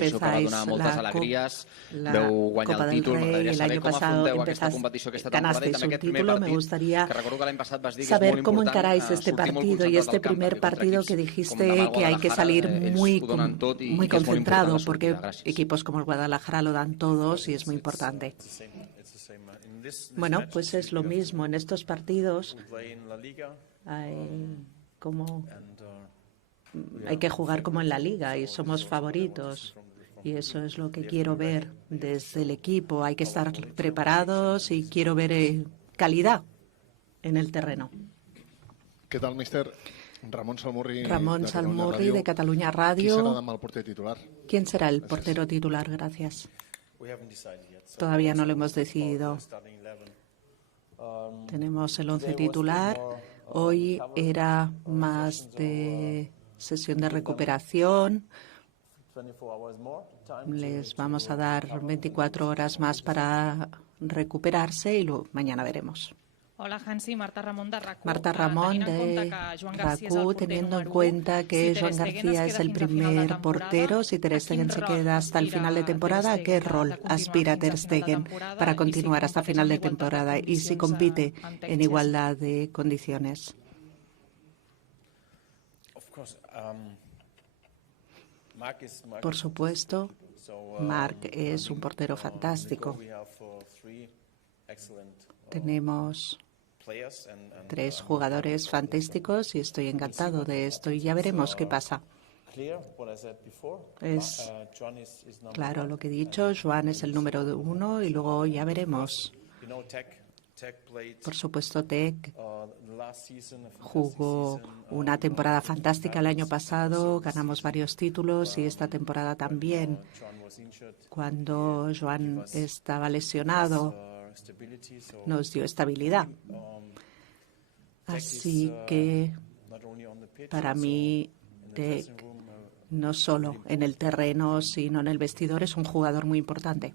empezáis la Copa del Rey. El año pasado ganasteis un título. Me gustaría saber cómo encaráis este partido y este primer partido que dijiste que hay que salir muy concentrado, porque equipos como el Guadalajara lo dan todos y es muy importante. Bueno, pues es lo mismo. En estos partidos hay que jugar como en la Liga y somos favoritos. Y eso es lo que quiero ver desde el equipo. Hay que estar preparados y quiero ver calidad en el terreno. ¿Qué tal, mister? Ramón Salmurri, de Catalunya Radio. ¿Quién será demà el porter titular? ¿Quién será el portero titular? Gracias. Todavía no lo hemos decidido. Tenemos el 11 titular. Hoy era más de sesión de recuperación. Les vamos a dar 24 horas más para recuperarse y mañana veremos. Hola, Hansi. Marta Ramón de RAC1. Marta Ramón de RAC1, teniendo en cuenta que Joan García es el primer portero, si Ter Stegen se queda hasta el final de temporada, ¿a qué rol aspira Ter Stegen para continuar hasta final de temporada y si compite en igualdad de condiciones? Por supuesto, Marc es un portero fantástico. Tenemos 3 jugadores fantásticos y estoy encantado de esto y ya veremos qué pasa. Es claro lo que he dicho, Joan es el número 1 y luego ya veremos. Por supuesto, Tec jugó una temporada fantástica el año pasado, ganamos varios títulos y esta temporada también. Cuando Joan estaba lesionado, nos dio estabilidad. Así que para mí, Tec, no solo en el terreno, sino en el vestidor, es un jugador muy importante.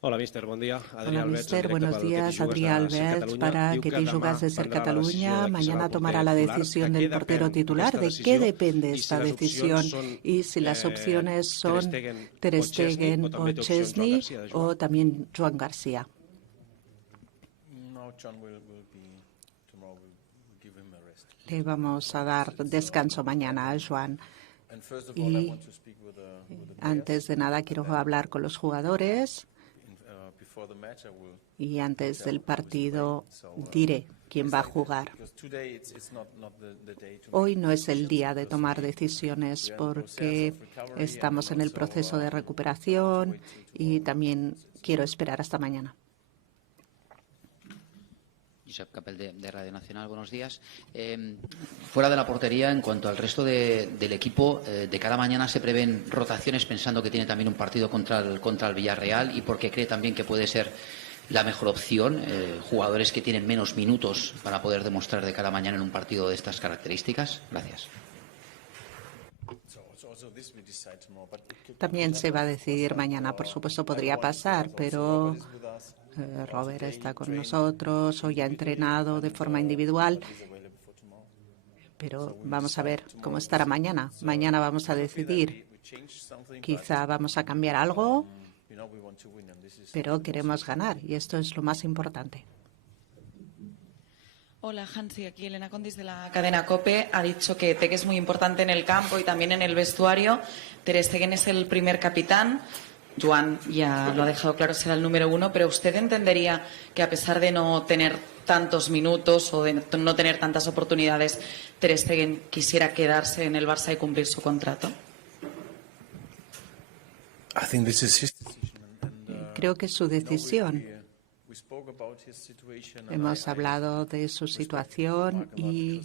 Hola, mister. Buen día. Hola, mister. Buenos días. Adrià Alberts para que te jugas de ser Cataluña. Mañana tomará la decisión del portero titular. ¿De qué depende esta decisión? Y si las opciones son Ter Stegen o Chesney o también Joan García. Le vamos a dar descanso mañana a Joan. Y antes de nada quiero hablar con los jugadores. Y antes del partido diré quién va a jugar. Hoy no es el día de tomar decisiones porque estamos en el proceso de recuperación y también quiero esperar hasta mañana. Josep Capel de Radio Nacional, buenos días. Fuera de la portería, en cuanto al resto del equipo, de cada mañana se prevén rotaciones pensando que tiene también un partido contra el Villarreal y porque cree también que puede ser la mejor opción, jugadores que tienen menos minutos para poder demostrar de cada mañana en un partido de estas características. Gracias. También se va a decidir mañana, por supuesto podría pasar, pero Robert está con nosotros, hoy ha entrenado de forma individual, pero vamos a ver cómo estará mañana. Mañana vamos a decidir. Quizá vamos a cambiar algo, pero queremos ganar y esto es lo más importante. Hola, Hansi. Aquí Elena Condis de la cadena COPE. Ha dicho que Tec es muy importante en el campo y también en el vestuario. Ter Stegen es el primer capitán. Joan ya lo ha dejado claro, será el número 1, pero ¿usted entendería que a pesar de no tener tantos minutos o de no tener tantas oportunidades, Ter Stegen quisiera quedarse en el Barça y cumplir su contrato? Creo que es su decisión. Hemos hablado de su situación y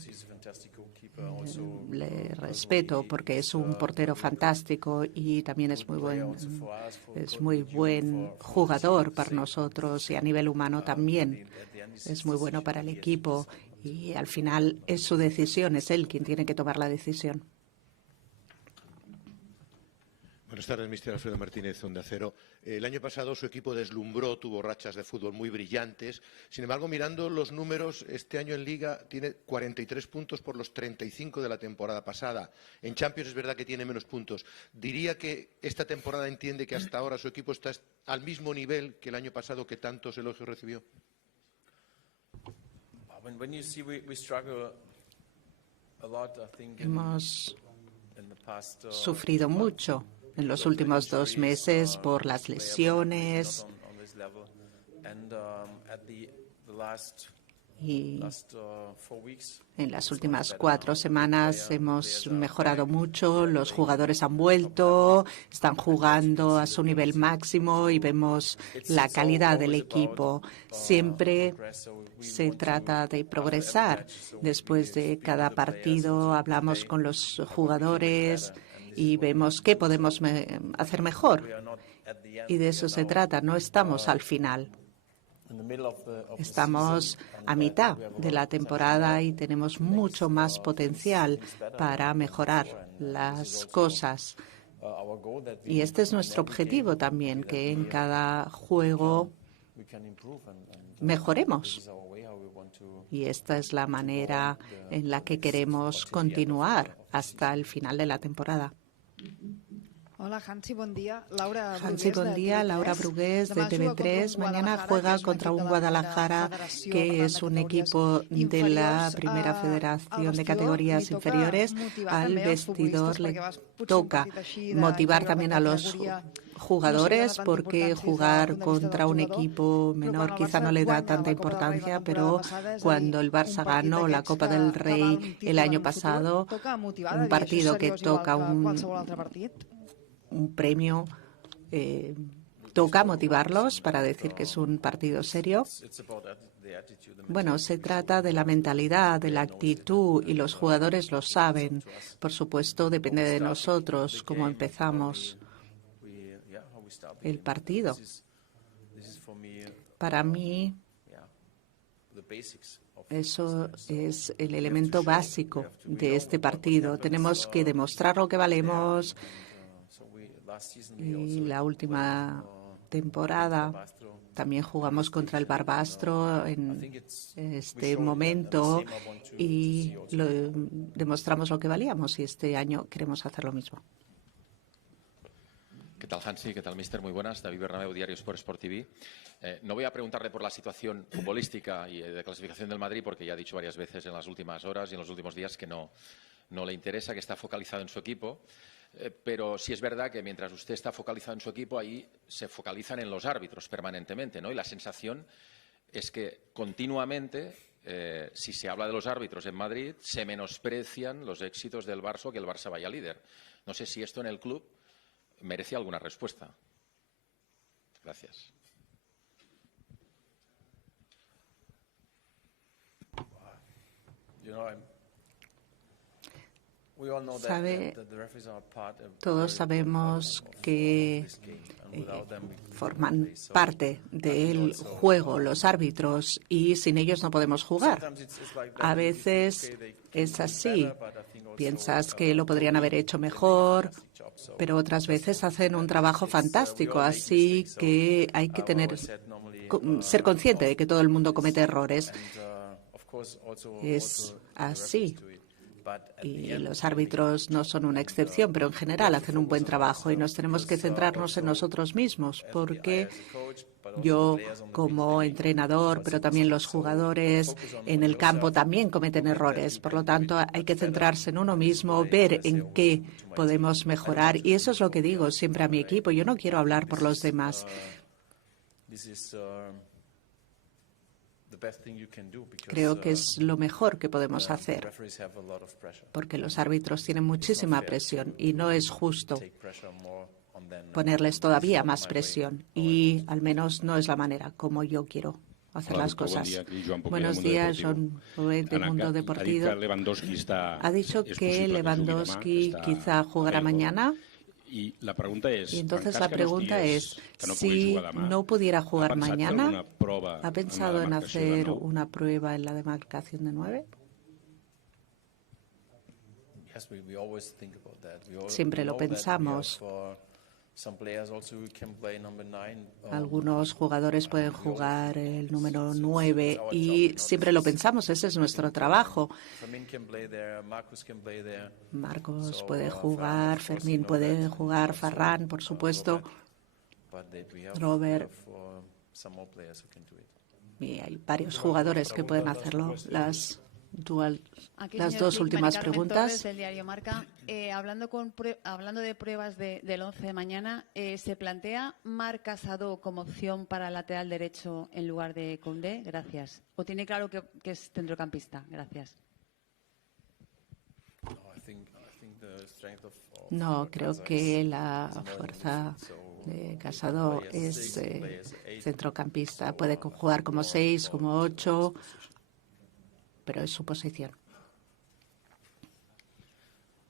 le respeto porque es un portero fantástico y también es muy buen jugador para nosotros y a nivel humano también. Es muy bueno para el equipo y al final es su decisión, es él quien tiene que tomar la decisión. Buenas tardes, mister Alfredo Martínez, Onda Cero. El año pasado su equipo deslumbró, tuvo rachas de fútbol muy brillantes. Sin embargo, mirando los números, este año en Liga tiene 43 puntos por los 35 de la temporada pasada. En Champions es verdad que tiene menos puntos. ¿Diría que esta temporada entiende que hasta ahora su equipo está al mismo nivel que el año pasado, que tantos elogios recibió? Hemos sufrido mucho en los últimos 2 meses por las lesiones y en las últimas 4 semanas hemos mejorado mucho, los jugadores han vuelto, están jugando a su nivel máximo y vemos la calidad del equipo. Siempre se trata de progresar. Después de cada partido hablamos con los jugadores y vemos qué podemos hacer mejor. Y de eso se trata, no estamos al final. Estamos a mitad de la temporada y tenemos mucho más potencial para mejorar las cosas. Y este es nuestro objetivo también, que en cada juego mejoremos. Y esta es la manera en la que queremos continuar hasta el final de la temporada. Hola, Hansi, buen día. Laura Brugués de TV3. Mañana juega contra un Guadalajara que es un equipo de la primera federación de categorías inferiores. Al vestidor le toca motivar también a los jugadores, porque jugar contra un equipo menor quizá no le da tanta importancia, pero cuando el Barça ganó la Copa del Rey el año pasado, un partido que toca un premio, toca motivarlos para decir que es un partido serio. Bueno, se trata de la mentalidad, de la actitud, y los jugadores lo saben. Por supuesto, depende de nosotros cómo empezamos el partido. Para mí, eso es el elemento básico de este partido. Tenemos que demostrar lo que valemos. Y la última temporada también jugamos contra el Barbastro en este momento y demostramos lo que valíamos, y este año queremos hacer lo mismo. ¿Qué tal, Hansi? ¿Qué tal, mister? Muy buenas. David Bernabeu, Diario Sport TV. No voy a preguntarle por la situación futbolística y de clasificación del Madrid, porque ya ha dicho varias veces en las últimas horas y en los últimos días que no le interesa, que está focalizado en su equipo. Pero sí es verdad que mientras usted está focalizado en su equipo, ahí se focalizan en los árbitros permanentemente, ¿no? Y la sensación es que continuamente, si se habla de los árbitros en Madrid, se menosprecian los éxitos del Barça, que el Barça vaya líder. No sé si esto en el club merece alguna respuesta. Gracias. Todos sabemos que forman parte del juego los árbitros y sin ellos no podemos jugar. A veces es así. Piensas que lo podrían haber hecho mejor, pero otras veces hacen un trabajo fantástico. Así que hay que ser consciente de que todo el mundo comete errores. Es así. Y los árbitros no son una excepción, pero en general hacen un buen trabajo y nos tenemos que centrarnos en nosotros mismos, porque yo como entrenador, pero también los jugadores en el campo también cometen errores. Por lo tanto, hay que centrarse en uno mismo, ver en qué podemos mejorar, y eso es lo que digo siempre a mi equipo. Yo no quiero hablar por los demás. Creo que es lo mejor que podemos hacer, porque los árbitros tienen muchísima presión y no es justo ponerles todavía más presión, y al menos no es la manera como yo quiero hacer las cosas. Buenos días, Joan Puig, de Mundo Deportivo. Ha dicho que Lewandowski quizá jugará mañana. Y entonces la pregunta es, si no pudiera jugar mañana, ¿ha pensado en hacer una prueba en la demarcación de 9? Siempre lo pensamos. Algunos jugadores pueden jugar el número 9 y siempre lo pensamos, ese es nuestro trabajo. Marcos puede jugar, Fermín puede jugar, Ferran, por supuesto, Robert. Y hay varios jugadores que pueden hacerlo. Las dos últimas preguntas. Del diario Marca. Hablando de pruebas del 11 de mañana, ¿se plantea Marc Casado como opción para lateral derecho en lugar de Koundé? Gracias. ¿O tiene claro que es centrocampista? Gracias. No, creo que la fuerza de Casado es centrocampista. Puede jugar como 6, como 8, pero es su posición.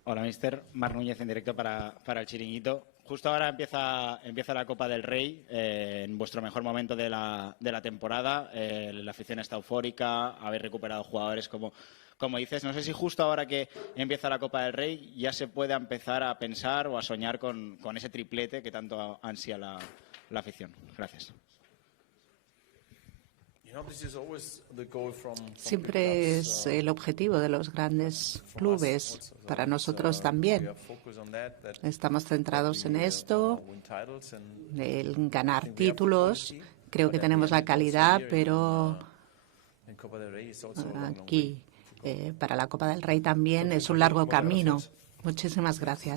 Hola, mister. Marc Núñez en directo para el Chiringuito. Justo ahora empieza la Copa del Rey, en vuestro mejor momento de la temporada. La afición está eufórica, habéis recuperado jugadores como dices. No sé si justo ahora que empieza la Copa del Rey ya se puede empezar a pensar o a soñar con ese triplete que tanto ansía la afición. Gracias. Siempre es el objetivo de los grandes clubes. Para nosotros también. Estamos centrados en esto, en ganar títulos. Creo que tenemos la calidad, pero aquí, para la Copa del Rey también es un largo camino. Muchísimas gracias.